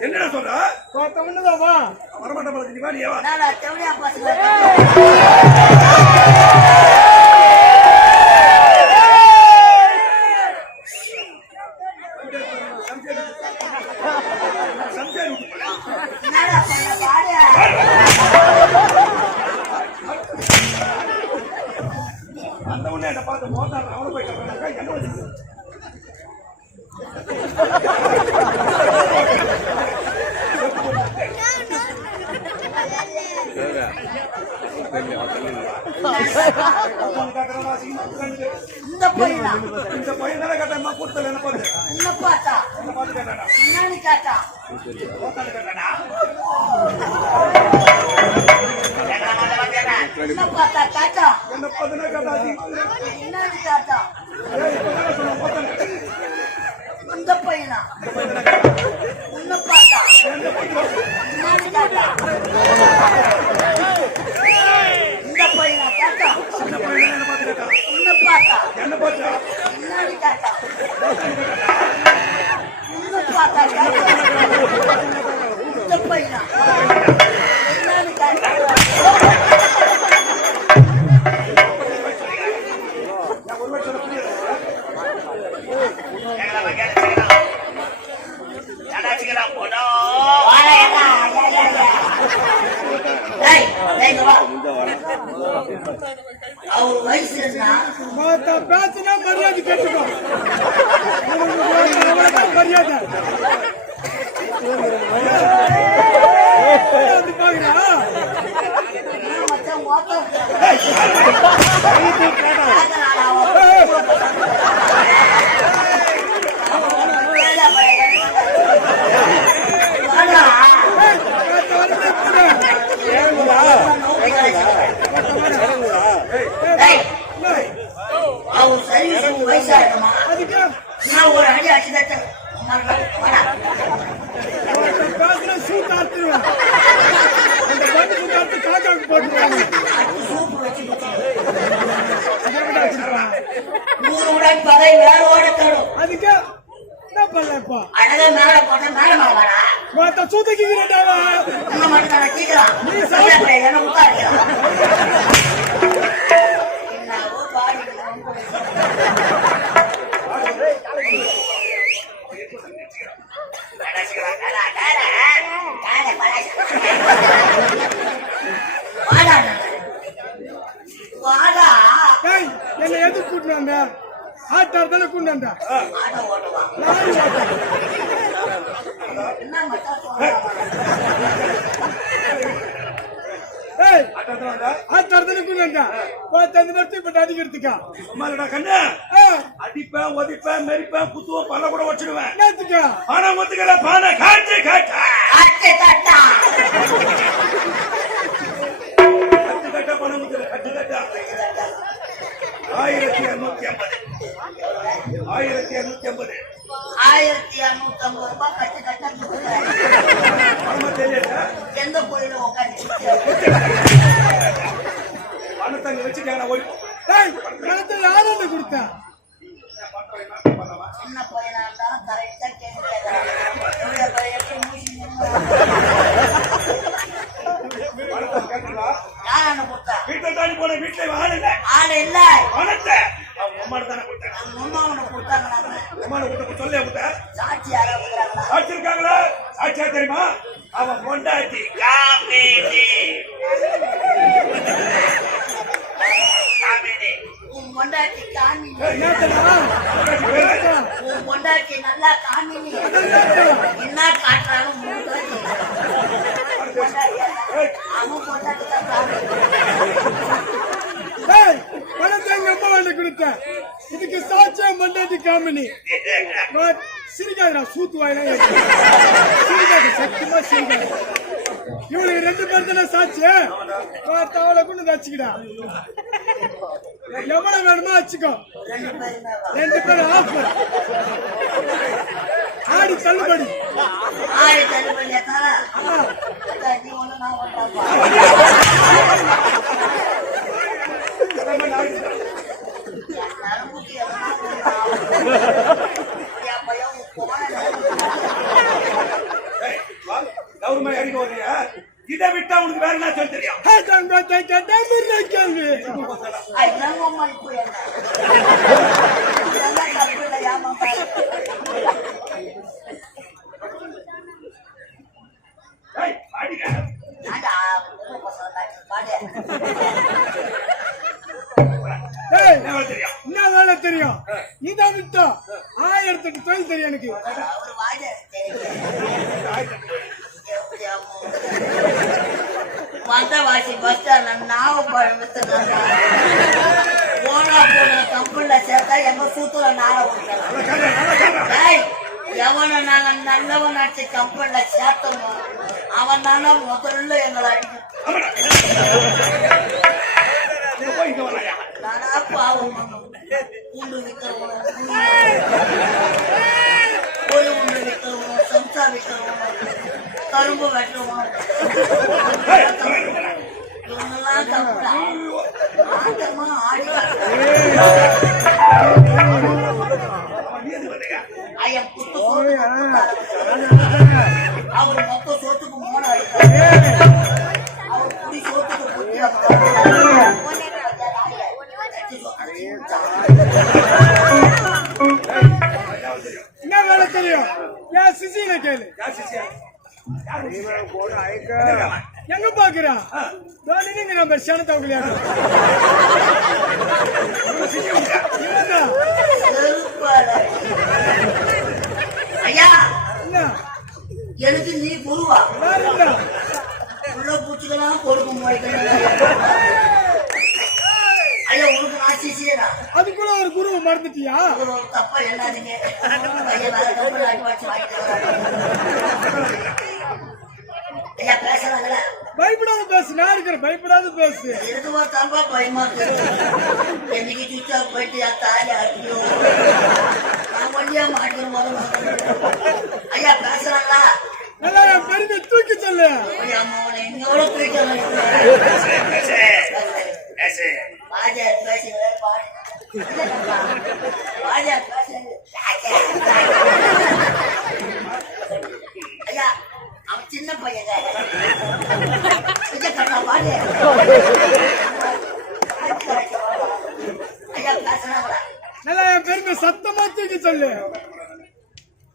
என்னடா சொல்ற? ஒண்ணுதான் வா. வரமாட்ட பழக்கம் நீ வா நீ வா. அந்த உடனே என்ன பார்த்து மோட்டார் அவனை போய் கட்டுறாங்க என்ன இந்த பையனா இந்த பையன் தானே கேட்டா கூட்டத்தில் என்ன பார்த்து என்ன பார்த்தா என்ன பார்த்து கேட்டாடா என்னன்னு கேட்டா மோட்டார் கேட்டாடா என்ன பார்த்தா கேட்டா என்ன பார்த்துனா கேட்டா என்னன்னு கேட்டா ஏய் இப்போ தானே சொன்ன மோட்டார் கேட்டா இந்த பையனா என்ன பார்த்தா என்னன்னு கேட்டா இந்த பையனா கேட்டா இந்த பையன் என்ன பார்த்து கேட்டா என்ன பார்த்தா என்ன பார்த்தா என்னன்னு கேட்டா என்ன பார்த்தா கேட்டா இந்த பையனா என்னன்னு கேட்டா நான் ஒரு வருஷம் புரியுது வாடா, ஏடா, ஏடா, ஏடா. டேய், டேய், இங்க வா. அவர் வயசு என்ன பார்த்த பேசுனா மரியாதை கேட்டுக்கோ உனக்கு அவ்வளவுதான் மரியாதை வந்து பாக்குறா என்ன மச்சான் ஓட்டம் பார்த்த வரணும் அவர் சர்வீஸ் வயசாயிடுமா அதுக்கு நான் ஒரு அடி அடிச்சு தட்டேன் பேசுற சூட் ஆத்துருவேன் அந்த பண்ணு காத்து காக்காவுக்கு போட்டுருவாங்க சூப்பு வச்சு குடிச்சு. எங்கிட்ட வச்சிருப்பான் நூறு உடன் பகை வேரோட தரும் அதுக்கு என்ன பண்ணல இப்போ? அழகா மேல போட்ட மேல மாவாடா பார்த்த சூத்தக்கிக்கிறேன்டாவா இன்னும் மட்டும் நான் கேட்கலாம் என்ன உட்காருக்கலாம் என்னவோ பாடி வாடா ஏய் என்ன எது கூட்டு வந்த ஆட்டார் தானே கூட்டு வந்த ஆட்டோ ஓட்டுவா லாரி ஓட்ட என்ன மச்சான் சொல்றான் ஏய் அட்டத்தில் வந்தா ஆட்டார் தானே கூட்டு வந்த பார்த்து அந்த வருஷம் இப்ப அடிக்கிறதுக்கா சும்மா இல்லடா கண்ணு அடிப்பேன் ஒதிப்பேன் மெரிப்பேன் குத்துவேன் பல்ல கூட வச்சிருவேன் ஆனா ஒத்துக்கல பானை காட்டு காட்டு அட்டை கட்டு கட்ட பணம் கட்டு கட்டா ஆயிரத்தி இருநூத்தி ஐம்பது. ஆயிரத்தி இருநூத்தி ஐம்பது. ஆயிரத்தி இருநூத்தி ஐம்பது ரூபாய் கட்டு கட்ட தெரியல. எந்த கோயில உட்காந்து பணத்தை அங்க வச்சுட்டாங்க ஓடி ஏய் பணத்தை யாரும் வந்து கொடுத்தா? பையனா இருந்தாலும் கரெக்டா யாரான தாண்டி போன வீட்டுல ஆள் இல்ல. ஆள் இல்ல பணத்தை அவங்க அம்மா தானே கொடுத்தேன் நம்ம அம்மா அவனை கொடுத்தாங்களா அம்மா கொடுத்த சொல்ல சாட்சி யாரா சாட்சி இருக்காங்களா சாட்சியா தெரியுமா? அவன் பொண்டாட்டி. காமினி காமினி உன் பொண்டாட்டி பேரு? உன் பொண்டாட்டி நல்லா காமினி. என்ன காட்டுறாலும் அவன் பொண்டாட்டி தான் ஏய் வந்து கொடுத்தேன். இதுக்கு சாட்சியம் மண்டாட்டி காமினி. சிரிக்காதுடா சூத்து ஏத்து. சிரிக்காது சத்தியமா சிரிக்காது இவளுக்கு ரெண்டு பேர் தானே சாட்சி? அவளை கொண்டு வச்சுக்கிடா எவ்வளவு வேணுமோ வச்சுக்கோ. ரெண்டு பேருமே ஆஃபர் ஆடி தள்ளுபடி. ஆறு தள்ளுபடி இதை விட்டா உனக்கு வேற என்ன சொல்ல தெரியும் தெரியும். இதான் விட்டோம் ஆயிரத்தி எட்டு தொழில் தெரியும் எனக்கு. வந்தவாசி பஸ் ஸ்டாண்ட்ல நாவப்பழம் போனா போன கம்பெனில சேர்த்தா எங்க சூத்துல விட்டுறாங்க ஏய், எவனை நாங்க நல்லவன் நடிச்சு கம்பெனில சேர்த்தோமோ அவன் தானே முதல்ல எங்களை அடிக்கும் கரும்பு தப்புடா. ஆட்டமா ஆடி ஐயா என்ன? எனக்கு நீ குருவா உள்ள பூச்சிக்கலாம் கொடுக்க முடியும் ஐயா உனக்கு நான் சிசியடா அதுக்குள்ள ஒரு குருவை மறந்துட்டியா? தப்பா வராங்க. ஐயா பேசுறாங்களா பயப்படாத பேசு நான் இருக்கிறேன் பயப்படாத பேசு. ஒரு தம்பா பயமா இருக்கு? என்னைக்கு ஆஃப் போயிட்டு என் தாலி அடியோ நான் வழியா மாட்டிடும் போது ஐயா பேசுறாங்களா? நல்லா என் பெருமை தூக்கி சொல்லு. ஐயா மோனை எங்கோட தூக்கி பேசு, பாடு பேசுகிறேன் ஐயா அவன் சின்ன பையங்க ஐயா கண்ணா பாடு ஐயா பேசுறாங்களா நல்லா என் பெருமை சத்தமா தூக்கி சொல்லு.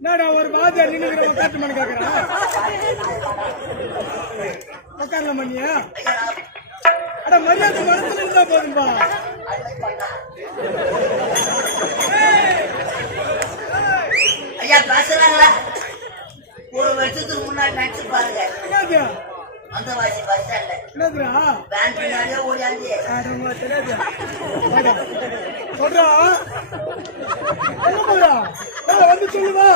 என்னடா ஒரு வாத்தியார் நின்னுக்கிற உட்காந்து மணி கேக்குறேன் உட்காரல மணியா. அட மரியாதை மனசுல இருந்தா போதும்பா. ஐயா பேசுறாங்களா? ஒரு வருஷத்துக்கு முன்னாடி நினைச்சு பாருங்க. அந்த வாசி பஸ் ஸ்டாண்ட்ல வேன் பின்னாடியே ஓடியாந்து. சொல்றா. வந்து சொல்லுவா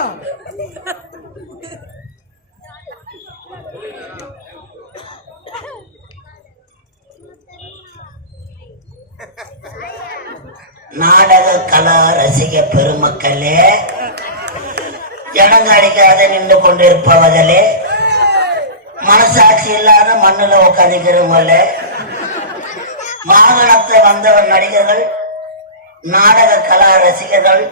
நாடக கலா ரசிக பெருமக்களே ஜனங்காடிக்காத நின்று கொண்டிருப்பவர்களே. மனசாட்சி இல்லாத மண்ணுல உட்காந்துக்கிறவங்களே வாகனத்தை வந்தவர் நடிகர்கள் நாடக கலா ரசிகர்கள்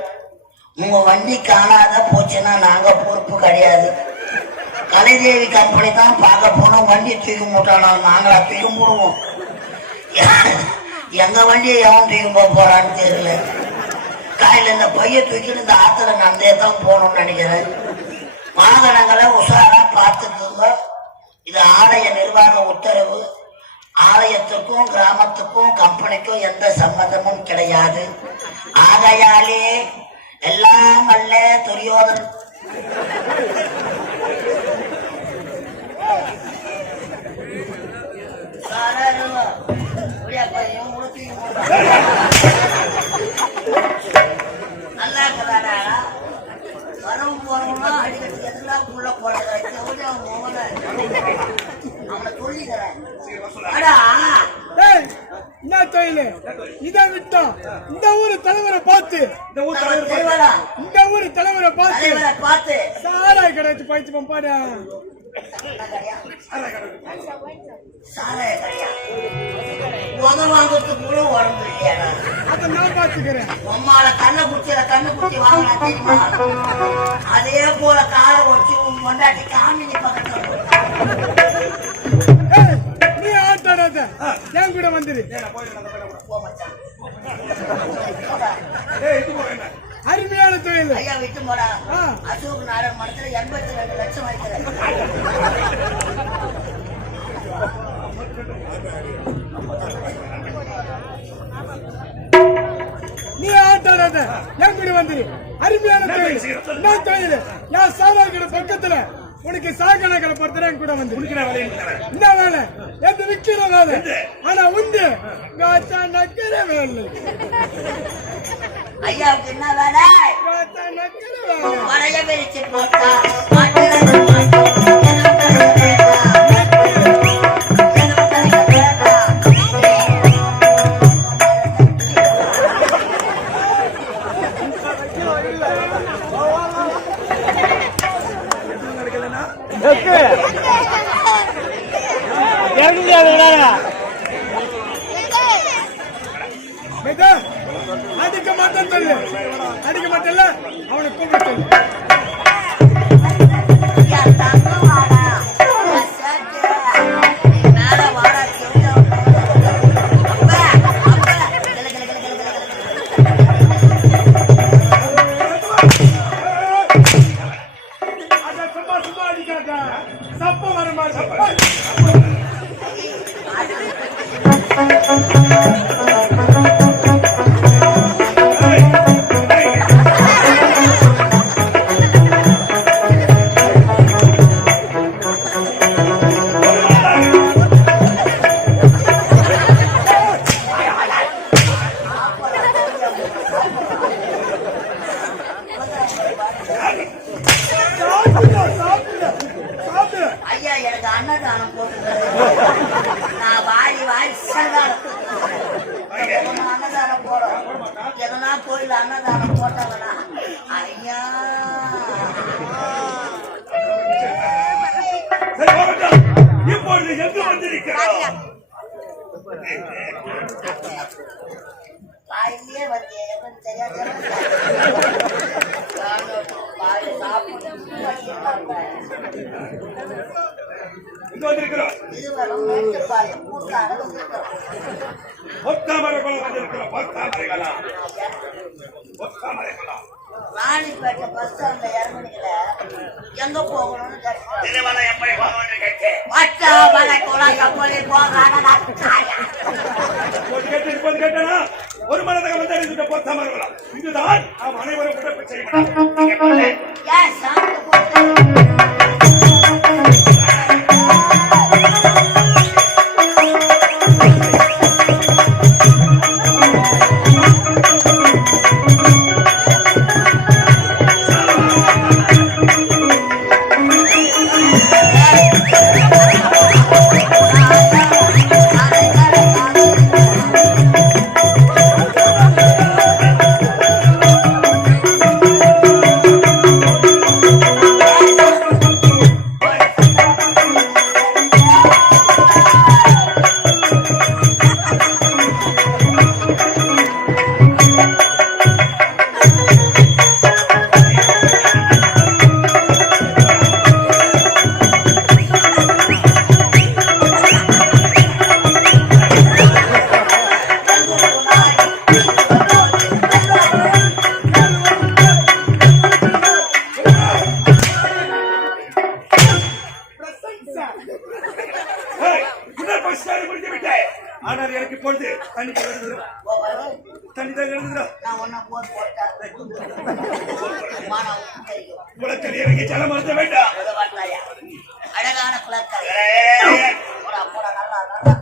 உங்க வண்டி காணாத போச்சுன்னா நாங்க பொறுப்பு கிடையாது. கலைதேவி கம்பெனி தான் பார்க்க போனோம். வண்டி தூக்கி மூட்டானா? நாங்களா தூக்கி மூடுவோம் எங்க வண்டியை எவன் தூக்கி போறான்னு தெரியல. காயில இந்த பைய தூக்கிட்டு இந்த ஆத்துல நடந்தே தான் போகணும்னு நினைக்கிறேன். வாகனங்களை உஷாரா பார்த்துக்குங்க இது ஆலய நிர்வாக உத்தரவு. ஆலயத்துக்கும் கிராமத்துக்கும் கம்பெனிக்கும் எந்த சம்பந்தமும் கிடையாது. ஆகையாலே எல்லாம் அல்ல துரியோதன். சாராருங்க. இப்படியா பையன் உடுத்தி நல்லா இருக்கிறாடா வரவும் போறவங்களாம் அடிக்கடி எல்லாம் உள்ள போடுறேன் அவன் மோகன அவனை சொல்லிக்கிறேன் அடா ஏய் என்ன தொழில் இதை விட்டோம் இந்த ஊரு தலைவரை பார்த்து இந்த ஊர் தலைவர் தலைவர் தலைவரா இந்த ஊரு தலைவரை பார்த்து தலைவரை பார்த்து சாராய் கிடைச்சு பயிற்சி பம்பாடா என்ன கடையா? சாராய கடையா உத வாங்கறதுக்கு கூட உடம்பு இல்லையா அதை நான் பார்த்துக்கிறேன் உம்மால கண்ணை கண்ணு வாங்கினா தெரியுமா அதே போல காலை வச்சு உன் கொண்டாட்டி காமினி பக்கத்துல நீ ஆட்டாடாத என் கூட வந்துரு அருமையான தொழில் ஐயா விட்டு போடா அசோக் நாராயண மரத்துல எண்பத்தி ரெண்டு லட்சம் வைக்கிறேன் நீ ஆட்டாடாத என் கூட வந்துரு அருமையான தொழில் என்ன தொழில் என் சாதாரண கடை பக்கத்துல உனக்கு சாகன கடை பொறுத்தர என் கூட நான் தரேன். என்ன வேலை? எந்த விக்கிற வேலை? ஆனா உண்டு. காத்தா நக்கிற வேலை. என்ன வேலை? காத்தா நக்கிற வேலை. அவனை கூப்பிட்டு கோயில் அன்னதானம் ஐயா இப்பொழுது எங்கு வந்திருக்கிறோம் வாயிலே இங்க வந்திருக்கிறோம் இதுவரை வந்திருக்கிறோம் ராணிப்பேட்டை பஸ் ஸ்டாண்ட்ல இறங்குனீங்களே எங்க போகணும்னு போகாத இப்போது கேட்டு இப்போது கேட்டனா? ஒரு மனதாக வந்து இதுதான் நாம் அனைவரும் உடற்பு செய்யணும். ஏன் சாப்பிட்டு போட்டு